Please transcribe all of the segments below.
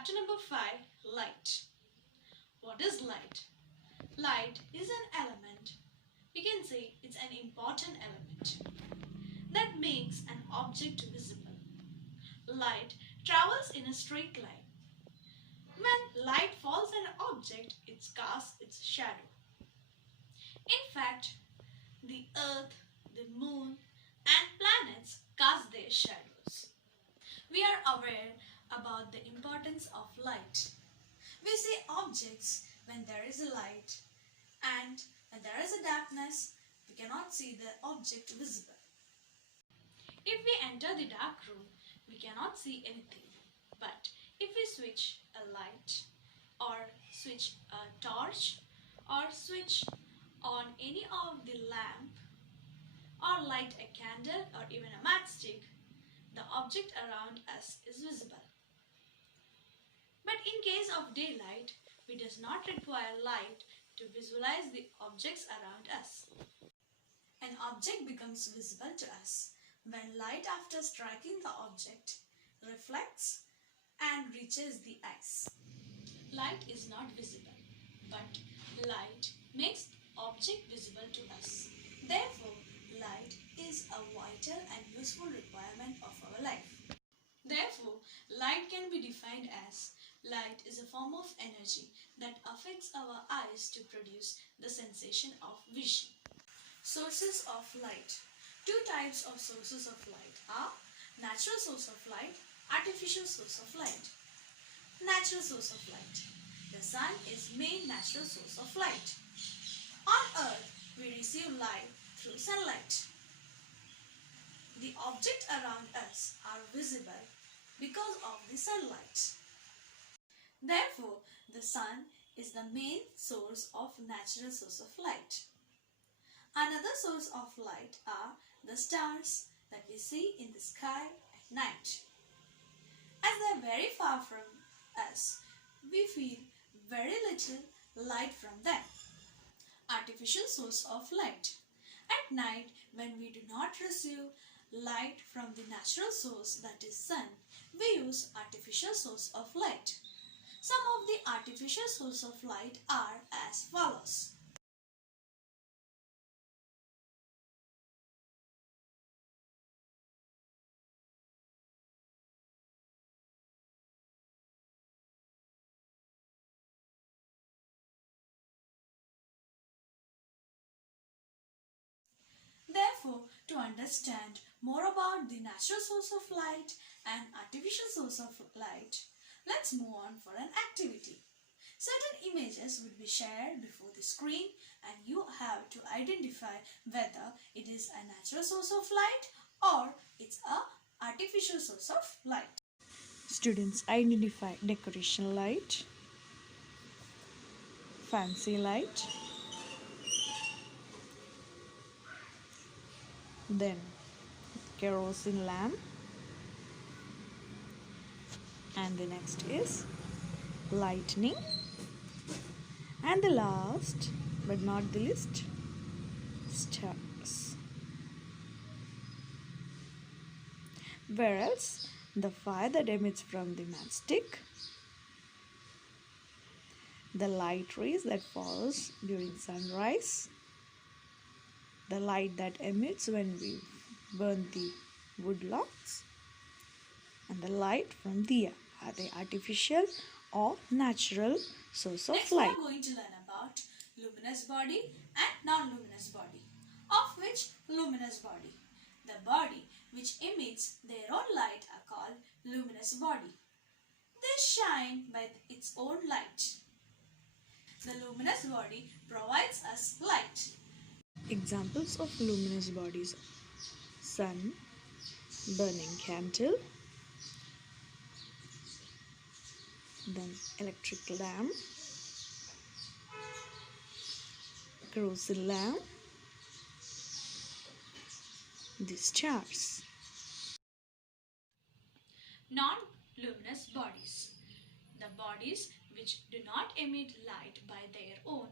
Chapter number 5, Light. What is light? Light is an element. We can say it's an important element that makes an object visible. Light travels in a straight line. When light falls on an object, it casts its shadow. In fact, the earth, the moon, and planets cast their shadows. We are aware about the importance of light. We see objects when there is a light, and when there is a darkness, we cannot see the object visible. If we enter the dark room, we cannot see anything. But if we switch a light, or switch a torch, or switch on any of the lamp, or light a candle or even a matchstick, the object around us is visible. But in case of daylight, we does not require light to visualize the objects around us. An object becomes visible to us when light, after striking the object, reflects and reaches the eyes. Light is not visible, but light makes the object visible to us. Therefore, light is a vital and useful requirement of our life. Therefore, light can be defined as light is a form of energy that affects our eyes to produce the sensation of vision. Sources of light. Two types of sources of light are natural source of light, artificial source of light. Natural source of light. The sun is main natural source of light. On earth, we receive light through sunlight. The objects around us are visible because of the sunlight. Therefore, the sun is the main source of natural source of light. Another source of light are the stars that we see in the sky at night. As they are very far from us, we feel very little light from them. Artificial source of light. At night, when we do not receive light from the natural source, that is sun, we use artificial source of light. Some of the artificial source of light are as follows. Therefore, to understand more about the natural source of light and artificial source of light, let's move on for an activity. Certain images will be shared before the screen and you have to identify whether it is a natural source of light or it's a artificial source of light. Students identify decoration light, fancy light, then kerosene lamp, and the next is lightning, and the last but not the least, stars. Whereas the fire that emits from the matchstick, the light rays that falls during sunrise, the light that emits when we burn the wood logs, and the light from diya. Are they artificial or natural source of Next, light? we are going to learn about luminous body and non-luminous body. Of which luminous body? The body which emits their own light are called luminous body. They shine by its own light. The luminous body provides us light. Examples of luminous bodies: sun, burning candle, then electric lamp, kerosene lamp, the stars. Non-luminous bodies. The bodies which do not emit light by their own,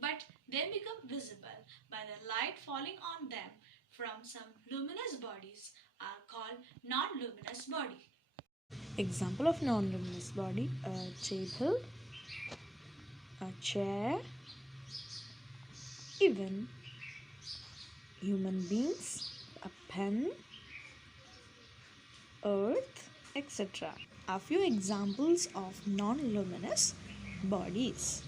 but they become visible by the light falling on them from some luminous bodies are called non-luminous body. Example of non-luminous body: a table, a chair, even human beings, a pen, earth, etc. A few examples of non-luminous bodies.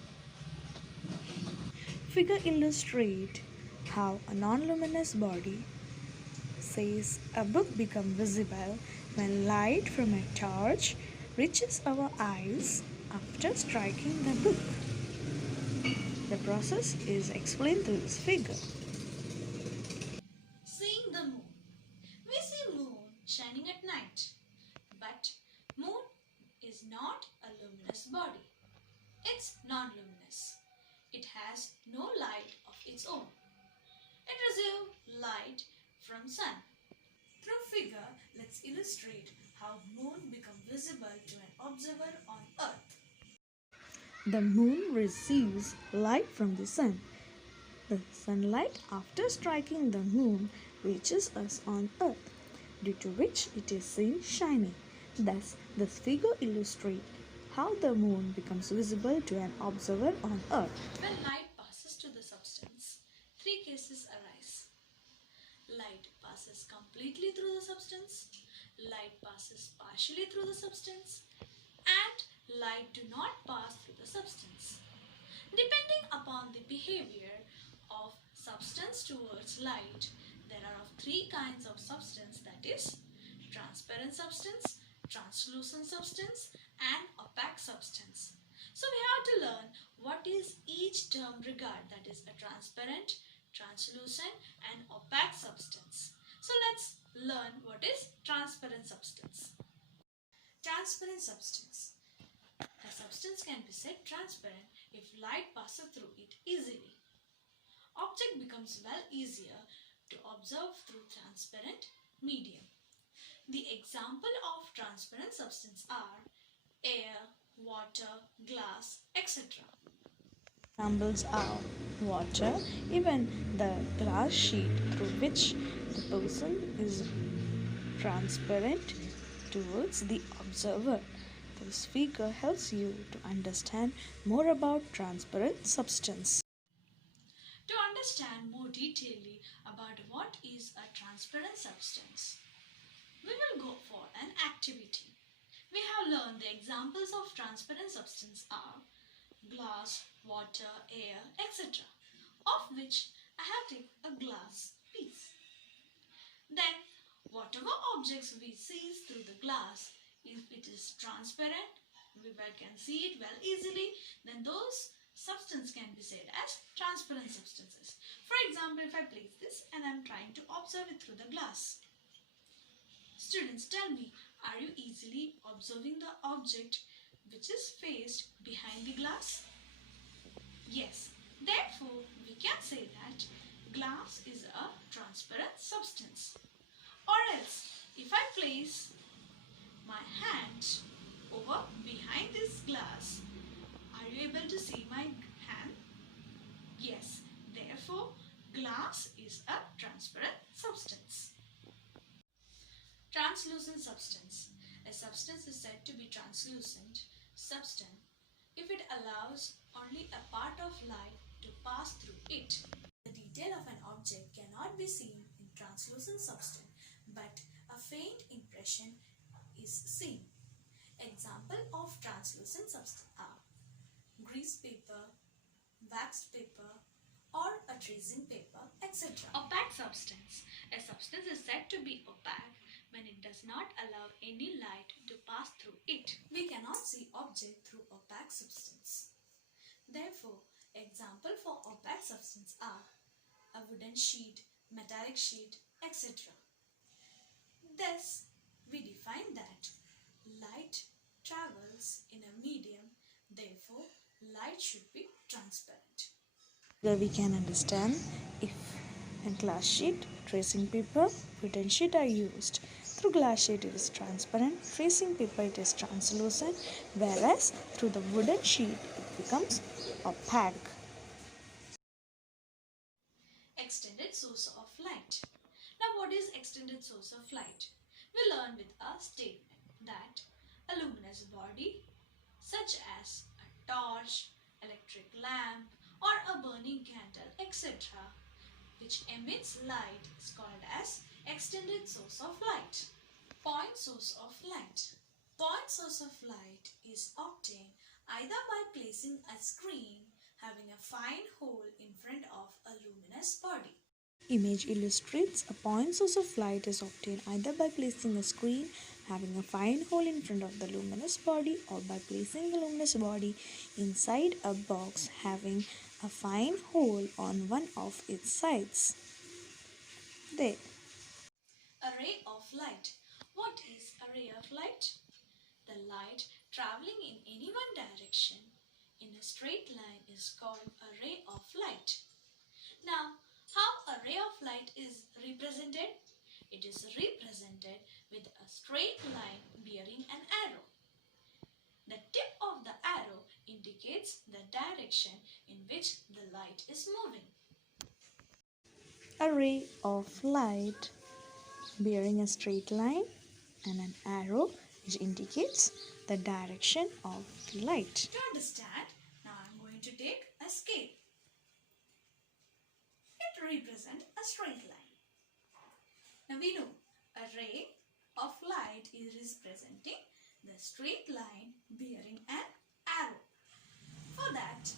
Figure illustrate how a non-luminous body says a book becomes visible when light from a torch reaches our eyes after striking the book. The process is explained through this figure. Seeing the moon. We see moon shining at night. But moon is not a luminous body. It's non-luminous. It has no light of its own. It receives light from sun. Through figure, let's illustrate how moon becomes visible to an observer on earth. The moon receives light from the sun. The sunlight, after striking the moon, reaches us on earth, due to which it is seen shining. Thus, this figure illustrates how the moon becomes visible to an observer on earth. When light passes to the substance, three cases arise. Light passes completely through the substance, light passes partially through the substance, and light do not pass through the substance. Depending upon the behavior of substance towards light, there are of three kinds of substance, that is transparent substance, translucent substance and opaque substance. So we have to learn what is each term regard, that is a transparent, translucent and opaque substance. So let's learn what is transparent substance. Transparent substance. A substance can be said transparent if light passes through it easily. Object becomes well easier to observe through transparent medium. The example of transparent substance are air, water, glass, etc. Examples are water, even the glass sheet through which the person is transparent towards the observer. This figure helps you to understand more about transparent substance. To understand more detailedly about what is a transparent substance, we will go for an activity. We have learned the examples of transparent substance are glass, water, air, etc. Of which I have taken a glass piece. Then, whatever objects we see through the glass, if it is transparent, we can see it well easily, then those substance can be said as transparent substances. For example, if I place this and I am trying to observe it through the glass. Students, tell me, are you easily observing the object which is faced behind the glass? Yes. Therefore, we can say that glass is a transparent substance. Or else, if I place my hand over behind this glass, are you able to see my hand? Yes. Therefore, glass is a transparent substance. Translucent substance. A substance is said to be translucent substance if it allows only a part of light to pass through it. The detail of an object cannot be seen in translucent substance, but a faint impression is seen. Example of translucent substance are grease paper, waxed paper, or a tracing paper, etc. Opaque substance. A substance is said to be opaque when it does not allow any light to pass through it. We cannot see object through opaque substance. Therefore, example for opaque substance are a wooden sheet, metallic sheet, etc. Thus, we define that light travels in a medium, therefore light should be transparent. Here we can understand if a glass sheet, tracing paper, wooden sheet are used. Through glass sheet it is transparent, tracing paper it is translucent, whereas through the wooden sheet it becomes opaque. Extended source of light. Now what is extended source of light? We learn with a statement that a luminous body such as a torch, electric lamp, or a burning candle, etc., which emits light is called as extended source of light. Point source of light. Point source of light is obtained either by placing a screen having a fine hole in front of a luminous body. Image illustrates a point source of light is obtained either by placing a screen having a fine hole in front of the luminous body or by placing the luminous body inside a box having a fine hole on one of its sides. There. A ray of light. What is a ray of light? The light traveling in any one direction in a straight line is called a ray of light. Now, how a ray of light is represented? It is represented with a straight line bearing an arrow. The tip of the arrow indicates the direction in which the light is moving. A ray of light bearing a straight line and an arrow which indicates the direction of the light. To understand, now I am going to take a scale. It represents a straight line. Now we know a ray of light is representing the straight line bearing an arrow. For that,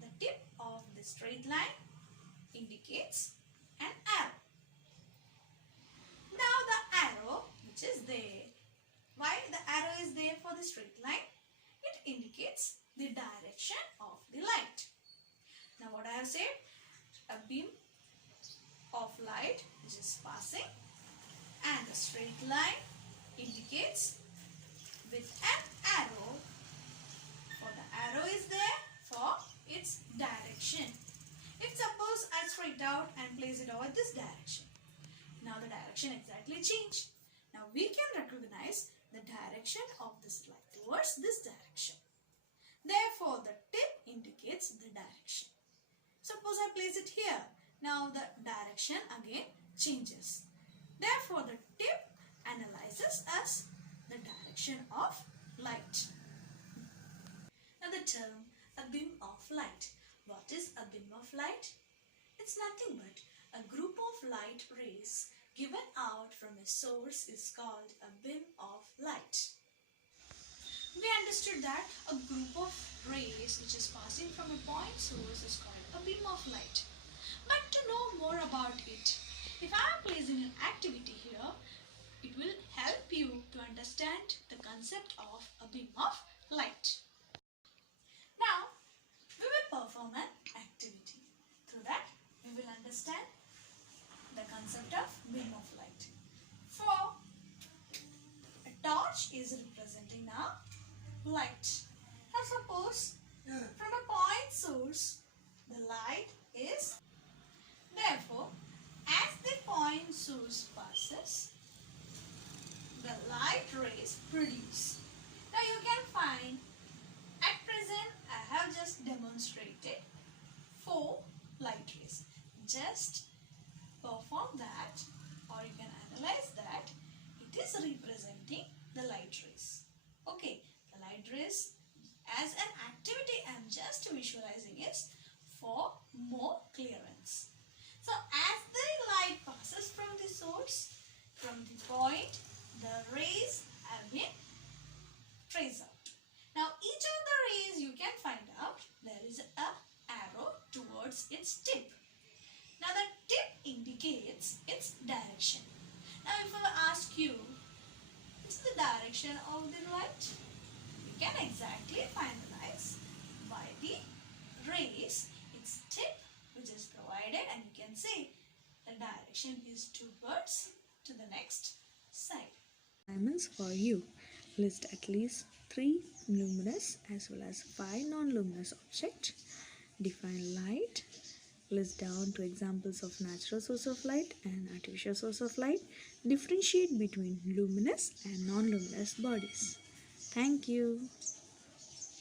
the tip of the straight line indicates an arrow. Now the arrow which is there, why the arrow is there for the straight line? It indicates the direction of the light. Now what I have said, a beam of light which is passing and the straight line indicates with an arrow, for the arrow is there for its direction. If suppose I straight out and place it over this direction, now the direction exactly changed. Now we can recognize the direction of this light towards this direction. Therefore the tip indicates the direction. Suppose I place it here. Now the direction again changes. Therefore the tip analyzes as the direction of light. Now the term a beam of light. What is a beam of light? It's nothing but a group of light rays given out from a source is called a beam of light. We understood that a group of rays which is passing from a point source is called a beam of light. But to know more about it, if I am placing an activity here, it will help you to understand the concept of a beam of light. Now, we will perform an activity. Through that, we will understand the concept of beam of light. For a torch is representing now light. Now suppose from a point source the light is, therefore as the point source passes the light rays produce. Now you can find at present I have just demonstrated 4 light rays. Just perform that, or you can analyze that it is representing the light rays. Okay, the light rays as an activity I am just visualizing is for more clearance. So as the light passes from the source, from the point, the rays have been traced out. Now each of the rays you can find out there is a arrow towards its tip. Now the tip indicates its direction. Now if I ask you, what's the direction of the light? You can exactly finalize by the rays, its tip which is provided, and you can say the direction is towards to the next side. Assignments for you. List at least 3 luminous as well as 5 non-luminous objects. Define light. List down 2 examples of natural source of light and artificial source of light. Differentiate between luminous and non-luminous bodies. Thank you.